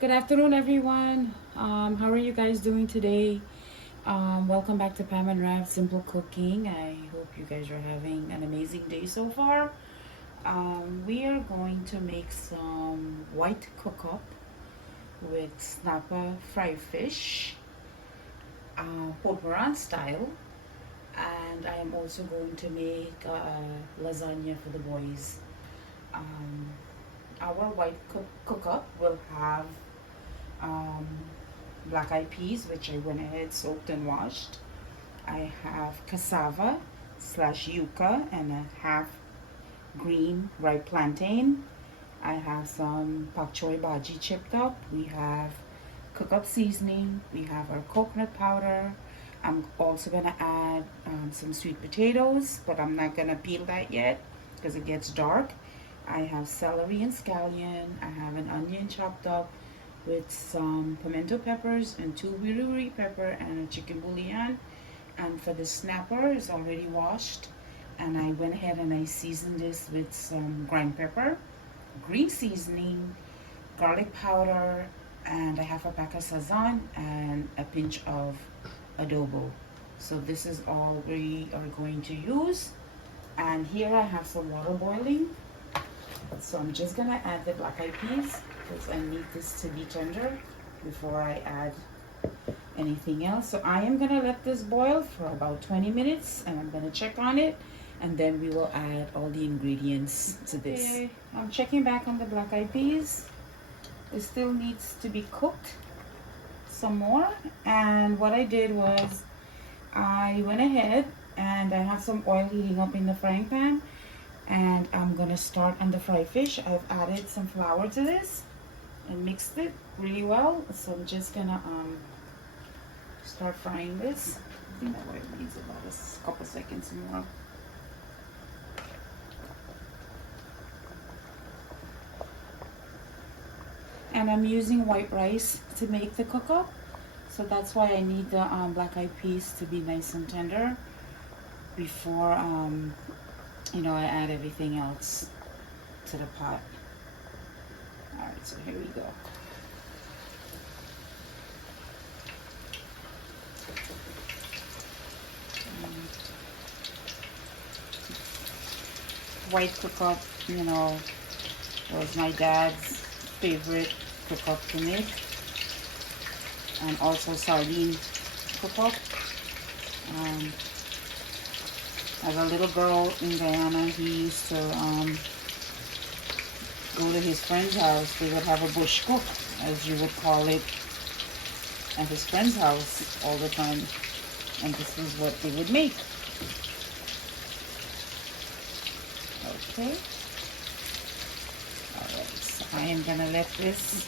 Good afternoon, everyone. How are you guys doing today? Welcome back to Pam and Rav Simple Cooking. I hope you guys are having an amazing day so far. We are going to make some white cookup with snapper fried fish, Portmourant style, and I am also going to make lasagna for the boys. Um, our white cookup will have um, black eyed peas, which I went ahead, soaked and washed. I have cassava slash yuca and a half green ripe plantain. I have some pak choy bhaji chipped up. We have cook-up seasoning. We have our coconut powder. I'm also gonna add some sweet potatoes, but I'm not gonna peel that yet because it gets dark. I have celery and scallion. I have an onion chopped up with some pimento peppers and two wiri pepper and a chicken bouillon. And for the snapper, it's already washed. And I went ahead and I seasoned this with some ground pepper, green seasoning, garlic powder, and I have a pack of sazon and a pinch of adobo. So this is all we are going to use. And here I have some water boiling. So I'm just gonna add the black eyed peas because I need this to be tender before I add anything else. So I am gonna let this boil for about 20 minutes and I'm gonna check on it and then we will add all the ingredients to this. Okay, I'm checking back on the black eyed peas. It still needs to be cooked some more, and what I did was I went ahead and I have some oil heating up in the frying pan and I'm gonna start on the fried fish. I've added some flour to this and mixed it really well, so I'm just gonna start frying this. I think that way it needs about a couple seconds more. And I'm using white rice to make the cook-up, so that's why I need the black eyed peas to be nice and tender before I add everything else to the pot. All right, so here we go. White cook-up, was my dad's favorite cook-up to make, and also sardine cook-up. As a little girl in Guyana, he used to go to his friend's house. They would have a bush cook, as you would call it, at his friend's house all the time, and this is what they would make. Okay. Alright, so I am gonna let this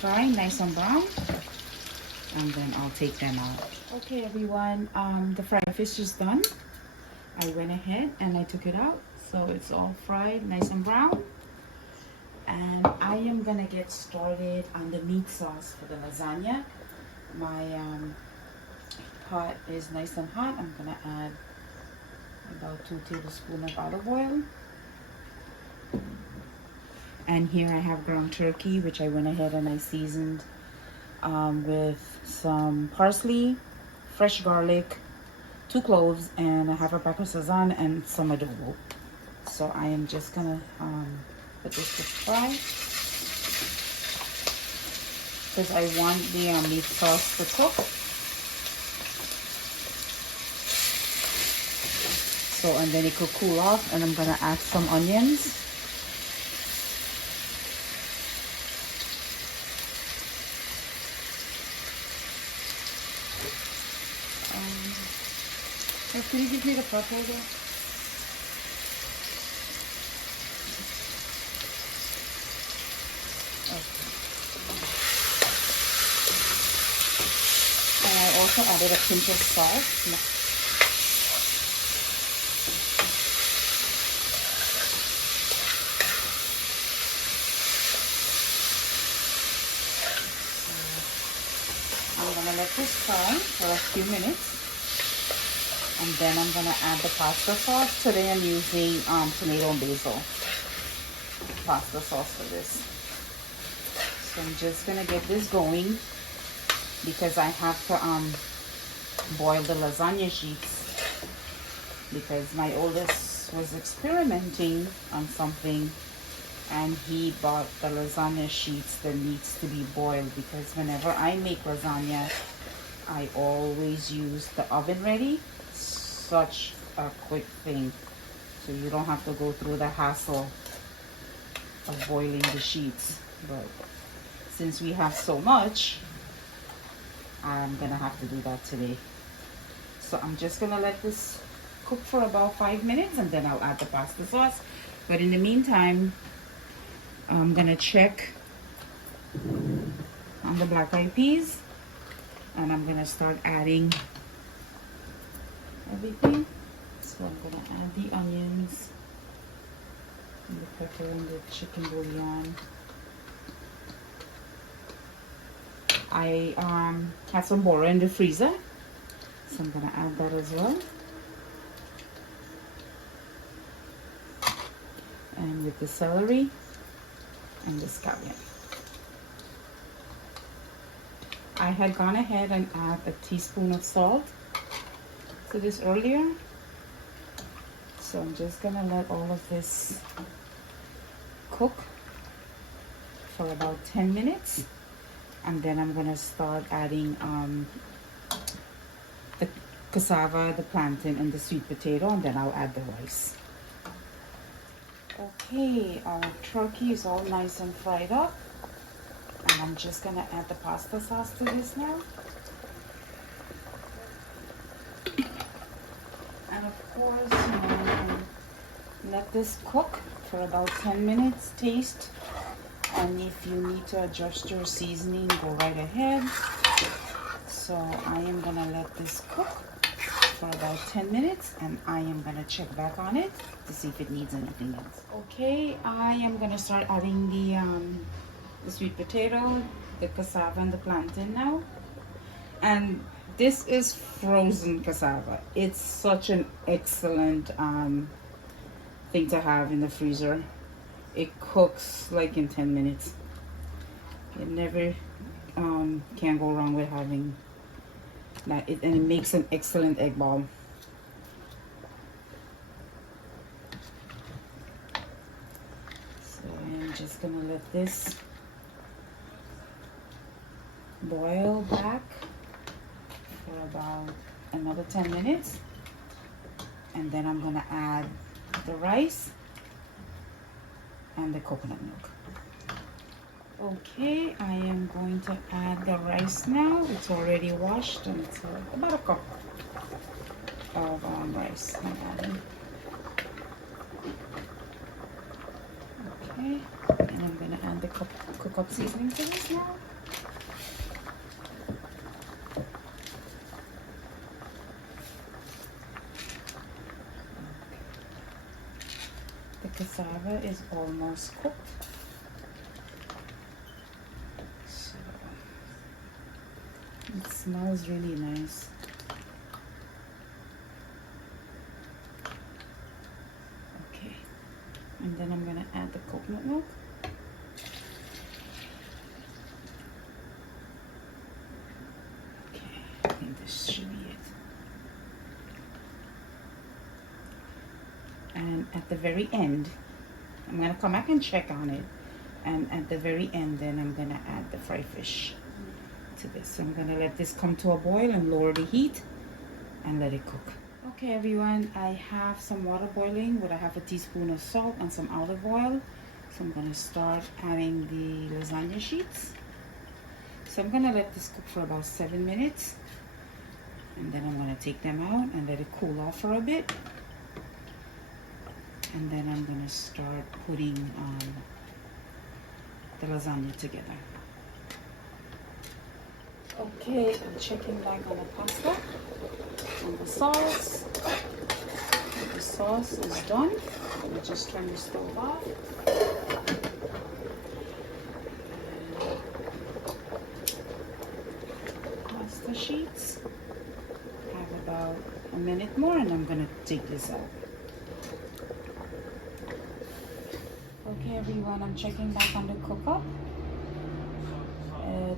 fry nice and brown and then I'll take them out. Okay everyone, the fried fish is done. I went ahead and I took it out, so it's all fried nice and brown. And I am gonna get started on the meat sauce for the lasagna. My pot is nice and hot. I'm gonna add about 2 tablespoons of olive oil. And here I have ground turkey, which I went ahead and I seasoned with some parsley, fresh garlic, 2 cloves, and I have a pack of sazon and some adobo. So I am just gonna put this to fry because I want the meat sauce to cook. So, and then it could cool off, and I'm gonna add some onions. Can you give me the pot holder? Okay. And I also added a pinch of salt. I'm gonna let this fry for a few minutes, and then I'm gonna add the pasta sauce. Today I'm using tomato and basil pasta sauce for this. So I'm just gonna get this going because I have to boil the lasagna sheets, because my oldest was experimenting on something and he bought the lasagna sheets that needs to be boiled, because whenever I make lasagna I always use the oven ready. Such a quick thing, so you don't have to go through the hassle of boiling the sheets. But since we have so much, I'm gonna have to do that today. So I'm just gonna let this cook for about 5 minutes and then I'll add the pasta sauce. But in the meantime, I'm gonna check on the black eyed peas and I'm gonna start adding everything. So I'm gonna add the onions and the pepper and the chicken bouillon. I had some bora in the freezer, so I'm gonna add that as well. And with the celery and the scallion. I had gone ahead and add a teaspoon of salt to this earlier. So I'm just gonna let all of this cook for about 10 minutes. And then I'm gonna start adding the cassava, the plantain, and the sweet potato, and then I'll add the rice. Okay, our turkey is all nice and fried up. And I'm just gonna add the pasta sauce to this now. And of course, let this cook for about 10 minutes, taste. And if you need to adjust your seasoning, go right ahead. So I am gonna let this cook for about 10 minutes and I am gonna check back on it to see if it needs anything else. Okay, I am gonna start adding the sweet potato, the cassava, and the plantain now. And this is frozen cassava. It's such an excellent thing to have in the freezer. It cooks like in 10 minutes. It never can go wrong with having that. And it makes an excellent egg ball. So I'm just gonna let this boil back for about another 10 minutes. And then I'm gonna add the rice and the coconut milk. Okay, I am going to add the rice now. It's already washed and it's about a cup of rice I'm adding. Okay, and I'm gonna add the cook-up seasoning to this now. The cassava is almost cooked. So it smells really nice. Okay, and then I'm gonna add the coconut milk. Okay, I think this should be it. And at the very end, I'm gonna come back and check on it. And at the very end, then I'm gonna add the fried fish to this. So I'm gonna let this come to a boil and lower the heat and let it cook. Okay, everyone, I have some water boiling with a half a teaspoon of salt and some olive oil. So I'm gonna start adding the lasagna sheets. So I'm gonna let this cook for about 7 minutes. And then I'm gonna take them out and let it cool off for a bit. And then I'm gonna start putting the lasagna together. Okay, I'm checking back on the pasta and the sauce. The sauce is done. I'm just turn the stove off. Pasta sheets. Have about a minute more and I'm gonna take this out. Okay, everyone, I'm checking back on the cook-up.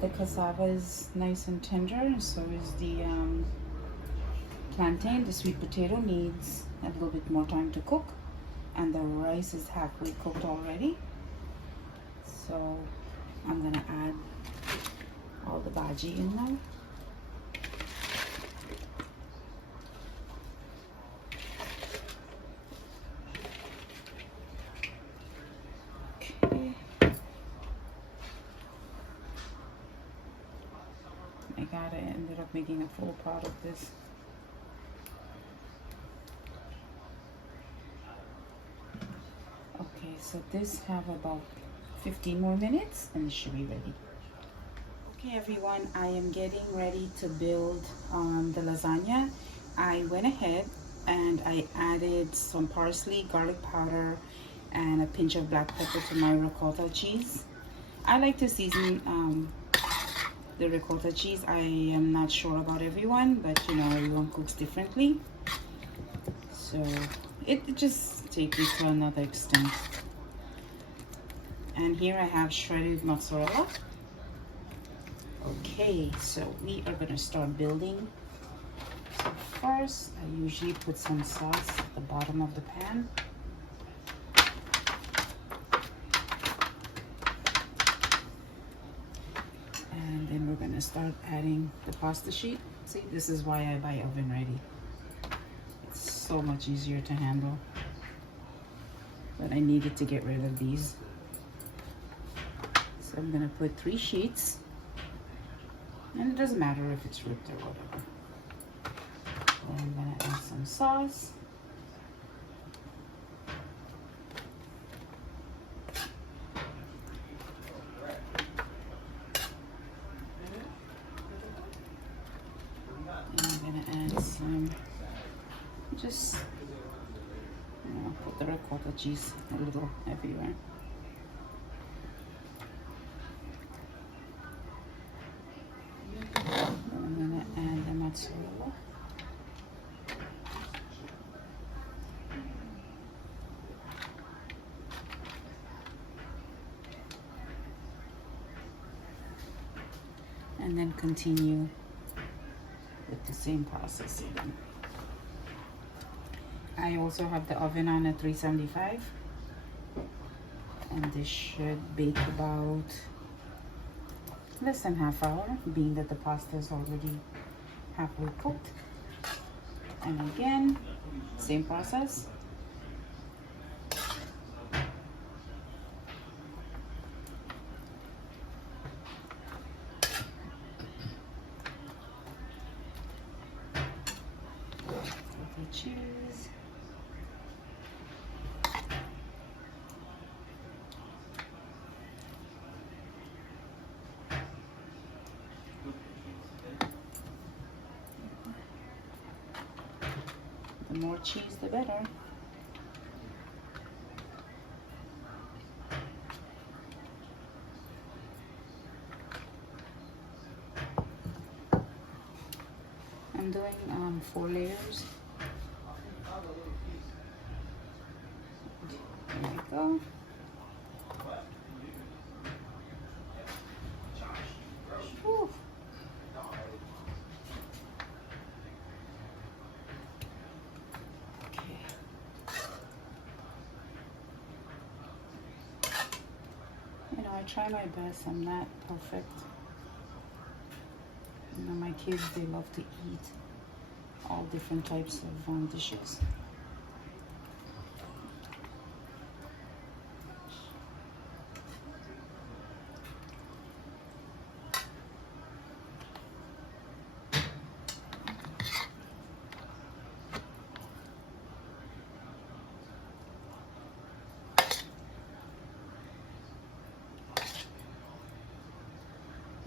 The cassava is nice and tender, and so is the plantain. The sweet potato needs a little bit more time to cook, and the rice is halfway cooked already. So I'm gonna add all the bhaji in now. Okay. I ended up making a full pot of this. Okay, so this have about 15 more minutes and it should be ready. Okay everyone, I am getting ready to build the lasagna. I went ahead and I added some parsley, garlic powder, and a pinch of black pepper to my ricotta cheese. I like to season the ricotta cheese. I am not sure about everyone, but you know, everyone cooks differently. So it just takes it to another extent. And here I have shredded mozzarella. Okay, so we are gonna start building. So first, I usually put some sauce at the bottom of the pan. And then we're gonna start adding the pasta sheet. See, this is why I buy oven ready. It's so much easier to handle. But I needed to get rid of these. So I'm gonna put 3 sheets. And it doesn't matter if it's ripped or whatever. Then I'm gonna add some sauce. And I'm gonna add some, just, you know, put the ricotta cheese a little everywhere. I'm gonna add the mozzarella. And then continue with the same process again. I also have the oven on at 375, and this should bake about less than half hour, being that the pasta is already halfway cooked. And again, same process. The cheese. The more cheese, the better. I'm doing 4 layers. There we go. Whew. Okay. You know, I try my best. I'm not perfect. You know, my kids, they love to eat all different types of dishes.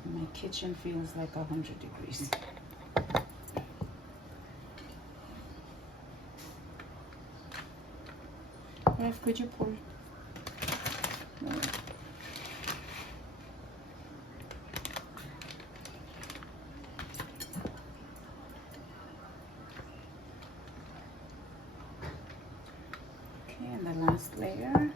My kitchen feels like 100 degrees. Rev, could you pour? No. Okay, and the last layer.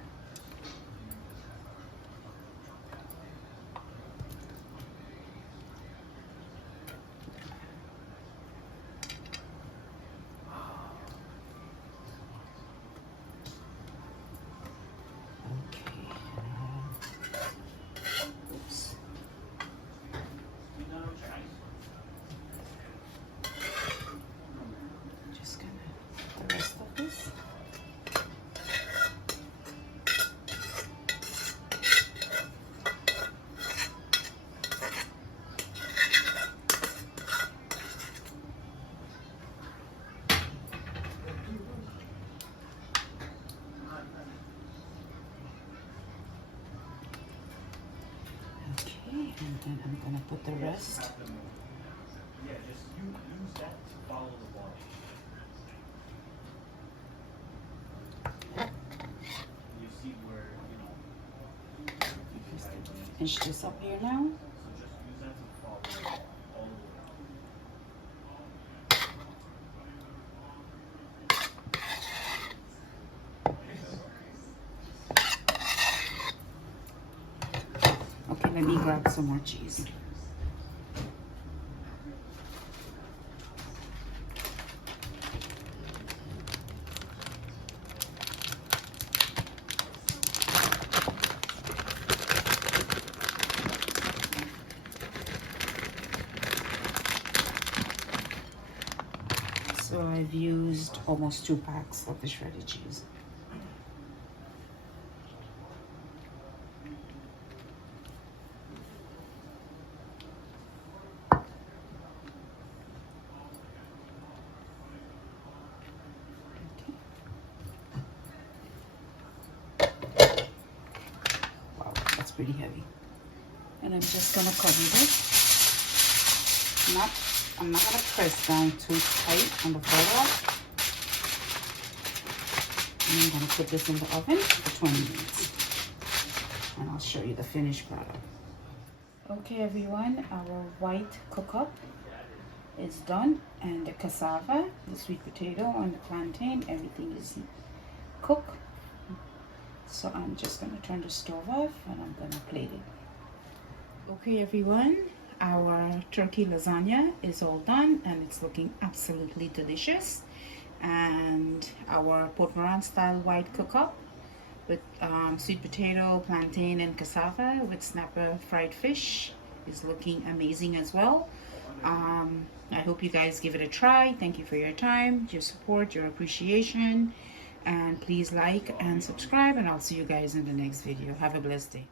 And then I'm gonna put the rest. Yeah, just use that to follow the ball. You see where, Finish this up here now. so just use that to follow the ball all the way. Okay, let me grab some more cheese. So I've used almost 2 packs of the shredded cheese. Wow, that's pretty heavy. And I'm just gonna cover this. I'm not gonna press down too tight on the butter. And I'm gonna put this in the oven for 20 minutes. And I'll show you the finished product. Okay everyone, our white cook-up is done, and the cassava, the sweet potato, and the plantain, everything is cooked. So I'm just gonna turn the stove off and I'm gonna plate it. Okay everyone, our turkey lasagna is all done and it's looking absolutely delicious. And our Portmourant style white cook-up with sweet potato, plantain, and cassava with snapper fried fish is looking amazing as well. I hope you guys give it a try. Thank you for your time, your support, your appreciation, and please like and subscribe, and I'll see you guys in the next video. Have a blessed day.